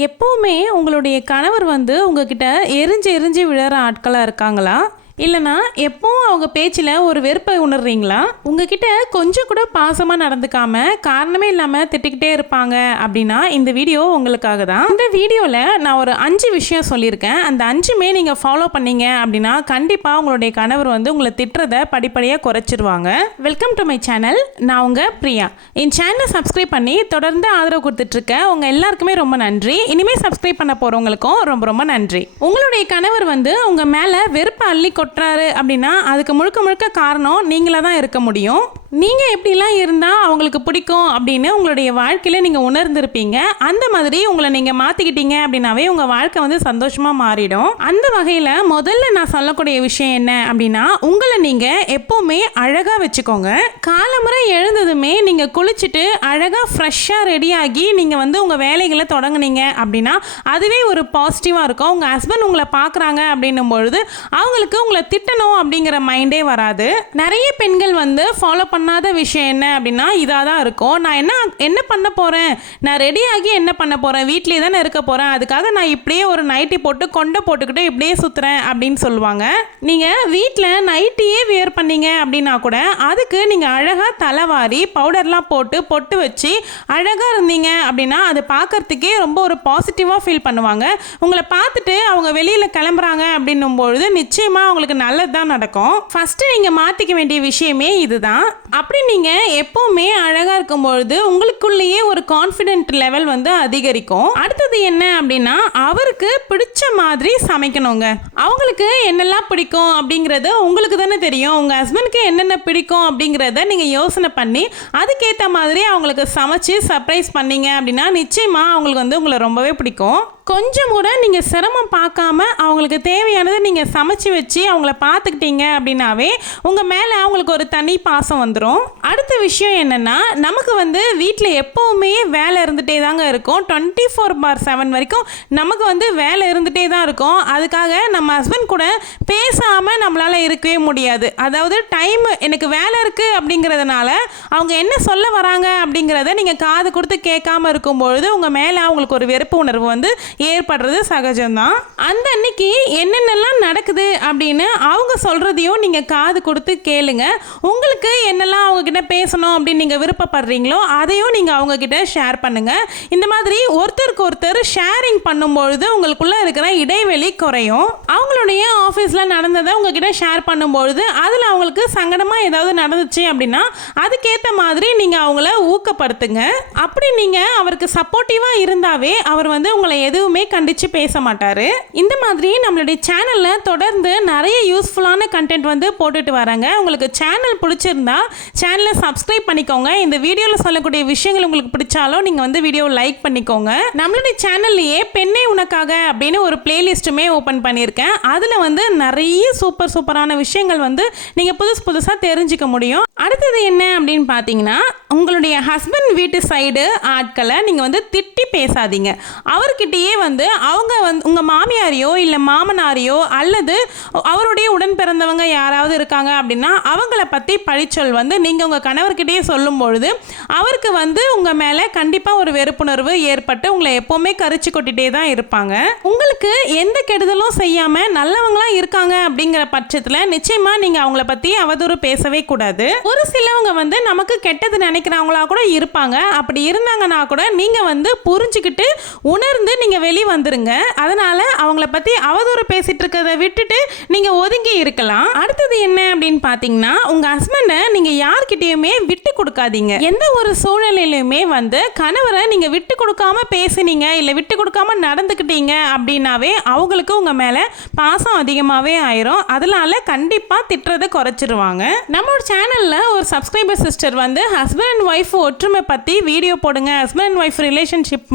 எப்பவுமே உங்களுடைய கணவர் வந்து உங்ககிட்ட எரிஞ்சு எரிஞ்சு விழற ஆட்களா இருக்காங்களா? இல்லனா எப்பவும் அவங்க பேச்சில் ஒரு வெறுப்பை உணர்றீங்களா? உங்ககிட்ட கொஞ்சம் கூட பாசமாக நடந்துக்காம காரணமே இல்லாமல் திட்டிக்கிட்டே இருப்பாங்க அப்படின்னா இந்த வீடியோ உங்களுக்காக தான். இந்த வீடியோவில் நான் ஒரு 5 விஷயம் சொல்லியிருக்கேன். அந்த 5மே நீங்கள் ஃபாலோ பண்ணீங்க அப்படின்னா கண்டிப்பாக உங்களுடைய கணவர் வந்து உங்களை திட்டுறதை படிப்படியாக குறைச்சிருவாங்க. Welcome to my channel. நான் உங்கள் பிரியா. என் சேனலை சப்ஸ்கிரைப் பண்ணி தொடர்ந்து ஆதரவு கொடுத்துட்ருக்கேன். உங்கள் எல்லாருக்குமே ரொம்ப நன்றி. இனிமேல் சப்ஸ்கிரைப் பண்ண போகிறவங்களுக்கும் ரொம்ப ரொம்ப நன்றி. உங்களுடைய கணவர் வந்து உங்கள் மேலே வெறுப்பை அள்ளி கொட்டுறாரு அப்படின்னா அதுக்கு முழுக்க முழுக்க காரணம் நீங்களாக தான் இருக்க முடியும். நீங்கள் எப்படிலாம் இருந்தால் அவங்களுக்கு பிடிக்கும் அப்படின்னு உங்களுடைய வாழ்க்கையில் நீங்கள் உணர்ந்திருப்பீங்க. அந்த மாதிரி உங்களை நீங்கள் மாற்றிக்கிட்டீங்க அப்படின்னாவே உங்கள் வாழ்க்கை வந்து சந்தோஷமாக மாறிடும். அந்த வகையில் முதல்ல நான் சொல்லக்கூடிய விஷயம் என்ன அப்படின்னா, உங்களை நீங்கள் எப்போவுமே அழகாக வச்சுக்கோங்க. காலமுறை எழுந்ததுமே நீங்கள் குளிச்சுட்டு அழகாக ஃப்ரெஷ்ஷாக ரெடியாகி நீங்கள் வந்து உங்கள் வேலைகளை தொடங்குனீங்க அப்படின்னா அதுவே ஒரு பாசிட்டிவாக இருக்கும். உங்கள் ஹஸ்பண்ட் உங்களை பார்க்குறாங்க அப்படின்னும் பொழுது அவங்களுக்கு உங்களை திட்டணும் அப்படிங்கிற மைண்டே வராது. நிறைய பெண்கள் வந்து ஃபாலோ பண்ணாத விஷயம் என்ன அப்படின்னா இதாக தான் இருக்கும். நான் என்ன பண்ண போகிறேன், நான் ரெடியாகி என்ன பண்ண போகிறேன், வீட்டிலே தானே இருக்க போகிறேன், அதுக்காக நான் இப்படியே ஒரு நைட்டி போட்டு கொண்டை போட்டுக்கிட்டு இப்படியே சுற்றுறேன் அப்படின்னு சொல்லுவாங்க. நீங்கள் வீட்டில் நைட்டியே வியர் பண்ணீங்க அப்படின்னா கூட அதுக்கு நீங்கள் அழகாக தலைவாரி பவுடர்லாம் போட்டு பொட்டு வச்சு அழகாக இருந்தீங்க அப்படின்னா அது பார்க்கறதுக்கே ரொம்ப ஒரு பாசிட்டிவாக ஃபீல் பண்ணுவாங்க. உங்களை பார்த்துட்டு அவங்க வெளியில் கிளம்புறாங்க அப்படின்னும் பொழுது நிச்சயமாக அவங்களுக்கு நல்லது தான் நடக்கும். ஃபஸ்ட்டு நீங்கள் மாற்றிக்க வேண்டிய விஷயமே இதுதான். அப்படி நீங்கள் எப்போவுமே அழகாக இருக்கும்பொழுது உங்களுக்குள்ளேயே ஒரு கான்ஃபிடென்ட் லெவல் வந்து அதிகரிக்கும். அடுத்தது என்ன அப்படின்னா, அவருக்கு பிடிச்ச மாதிரி சமைக்கணுங்க. அவங்களுக்கு என்னெல்லாம் பிடிக்கும் அப்படிங்கிறது உங்களுக்கு தானே தெரியும். உங்கள் ஹஸ்பண்டுக்கு என்னென்ன பிடிக்கும் அப்படிங்கிறத நீங்கள் யோசனை பண்ணி அதுக்கேற்ற மாதிரி அவங்களுக்கு சமைச்சு சர்ப்ரைஸ் பண்ணீங்க அப்படின்னா நிச்சயமாக அவங்களுக்கு வந்து உங்களை ரொம்பவே பிடிக்கும். கொஞ்சம் கூட நீங்கள் சிரமம் பார்க்காம அவங்களுக்கு தேவையானதை நீங்கள் சமைச்சு வச்சு அவங்கள பார்த்துக்கிட்டீங்க அப்படின்னாவே உங்கள் மேலே அவங்களுக்கு ஒரு தனி பாசம் வந்துடும். அடுத்த விஷயம் என்னென்னா, நமக்கு வந்து வீட்டில் எப்போவுமே வேலை இருந்துகிட்டே தாங்க இருக்கும். 24/7 வரைக்கும் நமக்கு வந்து வேலை இருந்துகிட்டே தான் இருக்கும். அதுக்காக நம்ம ஹஸ்பண்ட் கூட பேசாமல் நம்மளால் இருக்கவே முடியாது. அதாவது டைம் எனக்கு வேலை இருக்குது அப்படிங்கிறதுனால அவங்க என்ன சொல்ல வராங்க அப்படிங்கிறத நீங்கள் காது கொடுத்து கேட்காம இருக்கும்பொழுது உங்கள் மேலே அவங்களுக்கு ஒரு வெறுப்பு உணர்வு வந்து ஏற்படுறது சகஜம்தான். அந்த அன்னைக்கு என்னென்னலாம் நடக்குது அப்படின்னு அவங்க சொல்கிறதையும் நீங்கள் காது கொடுத்து கேளுங்க. உங்களுக்கு என்னெல்லாம் அவங்கக்கிட்ட பேசணும் அப்படின்னு நீங்கள் விருப்பப்படுறீங்களோ அதையும் நீங்கள் அவங்கக்கிட்ட ஷேர் பண்ணுங்கள். இந்த மாதிரி ஒருத்தருக்கு ஒருத்தர் ஷேரிங் பண்ணும்பொழுது உங்களுக்குள்ளே இருக்கிற இடைவெளி குறையும். அவங்களுடைய ஆஃபீஸில் நடந்ததை உங்ககிட்ட ஷேர் பண்ணும்பொழுது அதில் அவங்களுக்கு சங்கடமாக ஏதாவது நடந்துச்சு அப்படின்னா அதுக்கேற்ற மாதிரி நீங்கள் அவங்கள ஊக்கப்படுத்துங்க. அப்படி நீங்கள் அவருக்கு சப்போர்ட்டிவாக இருந்தாவே அவர் வந்து உங்களை எதுவுமே கண்டித்து பேச மாட்டார். இந்த மாதிரி நம்மளுடைய சேனலில் தொடர்ந்து நிறைய யூஸ்ஃபுல்லான கண்டென்ட் வந்து போட்டுட்டு வராங்க. உங்களுக்கு சேனல் பிடிச்சிருந்தா சேனலை சப்ஸ்கிரைப் பண்ணிக்கோங்க. இந்த வீடியோவில் சொல்லக்கூடிய விஷயங்கள் உங்களுக்கு பிடிச்சாலும் நீங்கள் வந்து வீடியோ லைக் பண்ணிக்கோங்க. நம்மளுடைய சேனல்லையே பெண்ணே உனக்காக அப்படின்னு ஒரு பிளேலிஸ்ட்டுமே ஓப்பன் பண்ணியிருக்கேன். அதில் வந்து நிறைய சூப்பரான விஷயங்கள் வந்து நீங்கள் புதுசாக தெரிஞ்சுக்க முடியும். அடுத்தது என்ன அப்படின்னு பார்த்தீங்கன்னா, உங்களுடைய ஹஸ்பண்ட் வீட்டு சைடு ஆட்களை நீங்கள் வந்து திட்டி பேசாதீங்க. அவர்கிட்டயே வந்து அவங்க வந்து உங்கள் மாமியாரையோ இல்லை மாமனாரையோ அல்லது அவருடைய உடன் பிறந்தவங்க யாராவது இருக்காங்க அப்படின்னா அவங்கள பற்றி பழிச்சொல் வந்து நீங்கள் உங்கள் கணவர்கிட்டயே சொல்லும் பொழுது அவருக்கு வந்து உங்கள் மேலே கண்டிப்பாக ஒரு வெறுப்புணர்வு ஏற்பட்டு உங்களை எப்போவுமே கரிச்சு கொட்டிகிட்டே தான் இருப்பாங்க. உங்களுக்கு எந்த கெடுதலும் செய்யாமல் நல்லவங்களாம் இருக்காங்க அப்படிங்கிற பட்சத்தில் நிச்சயமாக நீங்கள் அவங்கள பற்றி அவதூறு பேசவே கூடாது. ஒரு சிலவங்க வந்து நமக்கு கெட்டது நினைக்கிறவங்களா கூட இருப்பாங்க. அப்படி இருந்தாங்கன்னா கூட நீங்கள் வந்து புரிஞ்சுக்கிட்டு உணர்ந்து நீங்கள் வெளியே வந்துருங்க. அதனால அவங்கள பற்றி அவதூறு பேசிட்டு இருக்கிறத விட்டுட்டு நீங்கள் ஒதுங்கி இருக்கலாம். அடுத்தது என்ன அப்படின்னு பார்த்தீங்கன்னா, உங்கள் ஹஸ்பண்டை நீங்கள் யார்கிட்டயுமே விட்டு கொடுக்காதீங்க. எந்த ஒரு சூழ்நிலையிலுமே வந்து கணவரை நீங்கள் விட்டு கொடுக்காம பேசினீங்க இல்லை விட்டு கொடுக்காம நடந்துக்கிட்டீங்க அப்படின்னாவே அவங்களுக்கு உங்கள் மேலே பாசம் அதிகமாகவே ஆயிரும். அதனால கண்டிப்பாக திட்டுறதை குறைச்சிருவாங்க. நம்மளோட சேனலில் ஒரு சப்ஸ்கிரைபர் சிஸ்டர் வந்து ஹஸ்பண்ட் அண்ட் ஒய்ஃப் ஒற்றுமை பற்றி வீடியோ போடுங்க, ஹஸ்பண்ட் அண்ட் ஒய்ஃப் ரிலேஷன்ஷிப்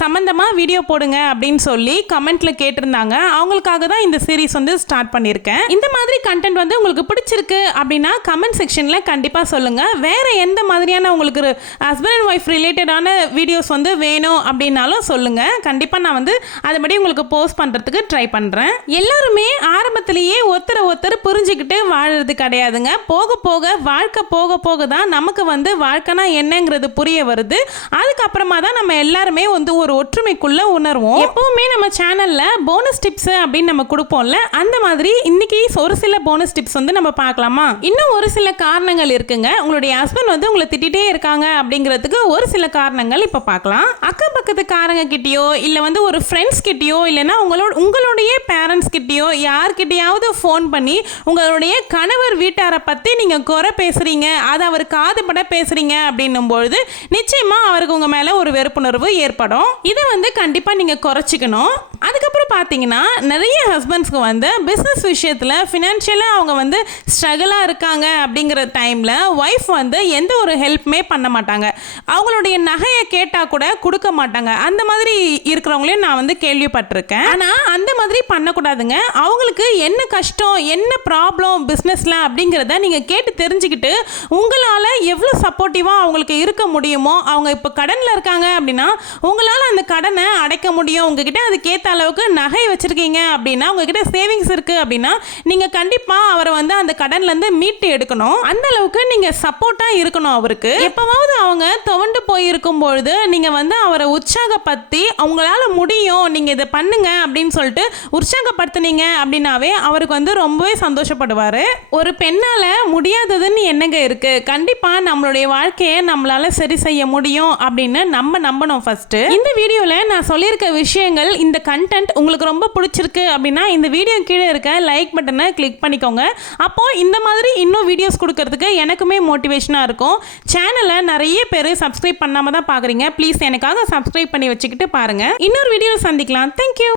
சம்மந்தமாக வீடியோ போடுங்க அப்படின்னு சொல்லி கமெண்ட்டில் கேட்டிருந்தாங்க. அவங்களுக்காக தான் இந்த சீரீஸ் வந்து ஸ்டார்ட் பண்ணியிருக்கேன். இந்த மாதிரி கண்டென்ட் வந்து உங்களுக்கு பிடிச்சிருக்கு அப்படின்னா கமெண்ட் செக்ஷனில் கண்டிப்பாக சொல்லுங்கள். வேறு எந்த மாதிரியான உங்களுக்கு ஹஸ்பண்ட் அண்ட் ஒய்ஃப் ரிலேட்டடான வீடியோஸ் வந்து வேணும் அப்படின்னாலும் சொல்லுங்கள். கண்டிப்பாக நான் வந்து அதுபடி உங்களுக்கு போஸ்ட் பண்ணுறதுக்கு ட்ரை பண்ணுறேன். எல்லாருமே ஆரம்பத்திலேயே ஒருத்தரை புரிஞ்சுக்கிட்டு வாழறது கிடையாதுங்க. போக போக வாழ்க்கை போக போக தான் நமக்கு வந்து வாழ்க்கைனா என்னங்கிறது புரிய வருது. அதுக்கப்புறமா தான் நம்ம எல்லாருமே வந்து ஒரு ஒற்றுமைக்குள்ள உணர்வோம். எப்பவுமே நம்ம சேனல்ல போனஸ் டிப்ஸ் அப்படின்னு நம்ம கொடுப்போம்ல, அந்த மாதிரி இன்னைக்கு ஒரு சில போனஸ் டிப்ஸ் வந்து நம்ம பார்க்கலாமா? இன்னும் ஒரு சில காரணங்கள் இருக்குங்க. உங்களுடைய ஹஸ்பண்ட் வந்து உங்களை திட்டிகிட்டே இருக்காங்க அப்படிங்கிறதுக்கு ஒரு சில காரணங்கள் இப்போ பார்க்கலாம். அக்கம் பக்கத்துக்காரங்க கிட்டேயோ இல்லை வந்து ஒரு ஃப்ரெண்ட்ஸ் கிட்டேயோ இல்லைன்னா உங்களுடைய பேரண்ட்ஸ் கிட்டேயோ யார்கிட்டயாவது ஃபோன் பண்ணி உங்களுடைய கணவர் வீட்டாரை பற்றி நீங்கள் குறை பேசுகிறீங்க, அதை அவர் காதுபட பேசுகிறீங்க அப்படின்னும் பொழுது நிச்சயமாக அவருக்கு உங்கள் மேலே ஒரு வெறுப்புணர்வு ஏற்படும். இதை வந்து கண்டிப்பாக நீங்கள் குறைச்சிக்கணும். அதுக்கப்புறம் பார்த்தீங்கன்னா நிறைய ஹஸ்பண்ட்ஸ்க்கு வந்து பிஸ்னஸ் விஷயத்தில் ஃபினான்ஷியலாக அவங்க வந்து ஸ்ட்ரகிளாக இருக்காங்க அப்படிங்கிற டைமில் ஒய்ஃப் வந்து எந்த ஒரு ஹெல்ப்புமே பண்ண மாட்டாங்க. அவங்களுடைய நகையை கேட்டால் கூட கொடுக்க மாட்டாங்க. அந்த மாதிரி இருக்கிறவங்களையும் நான் வந்து கேள்விப்பட்டிருக்கேன். ஆனால் அந்த மாதிரி பண்ணக்கூடாதுங்க. அவங்களுக்கு என்ன கஷ்டம், என்ன ப்ராப்ளம் பிஸ்னஸில் அப்படிங்கிறத நீங்கள் கேட்டு தெரிஞ்சுக்கிட்டு உங்களால் எவ்வளோ சப்போர்ட்டிவாக அவங்களுக்கு இருக்க முடியுமோ, அவங்க இப்போ கடனில் இருக்காங்க அப்படின்னா உங்களால் அந்த கடனை அடைக்க முடியும், உங்ககிட்ட அதுக்கேற்ற அளவுக்கு நகை வச்சுருக்கீங்க அப்படின்னா, உங்ககிட்ட சேவிங்ஸ் இருக்குது அப்படின்னா நீங்கள் கண்டிப்பாக அவரை வந்து அந்த கடன்லேருந்து மீட்டு எடுக்கணும். அந்த அளவுக்கு நீங்கள் சப்போர்ட்டாக இருக்கணும் அவருக்கு. எப்போவாவது அவங்க துவண்டு போயிருக்கும் பொழுது நீங்கள் வந்து அவரை உற்சாகப்படுத்தி அவங்களால முடியும், நீங்கள் இதை பண்ணுங்க அப்படின்னு சொல்லிட்டு உற்சாகப்படுத்துனீங்க அப்படின்னாவே அவருக்கு வந்து ரொம்பவே சந்தோஷப்படுவார். ஒரு பெண்ணால் முடியாததுன்னு என்னங்க இருக்குது? கண்டிப்பாக நம்மளுடைய வாழ்க்கையை நம்மளால சரி செய்ய முடியும் அப்படின்னு நம்ம நம்பணும் ஃபர்ஸ்ட். இந்த வீடியோவில் நான் சொல்லியிருக்க விஷயங்கள், இந்த கண்டென்ட் உங்களுக்கு ரொம்ப பிடிச்சிருக்கு அப்படின்னா இந்த வீடியோ கீழே இருக்க லைக் பட்டனை கிளிக் பண்ணிக்கோங்க. அப்போ இந்த மாதிரி இன்னும் வீடியோஸ் கொடுக்கறதுக்கு எனக்குமே மோட்டிவேஷனாக இருக்கும். சேனலை நிறைய பேர் சப்ஸ்கிரைப் பண்ணாமல் தான் பார்க்குறீங்க. ப்ளீஸ் எனக்காக சப்ஸ்கிரைப் பண்ணி வச்சுக்கிட்டு பாருங்கள். இன்னொரு வீடியோ சந்திக்கலாம். தேங்க்யூ.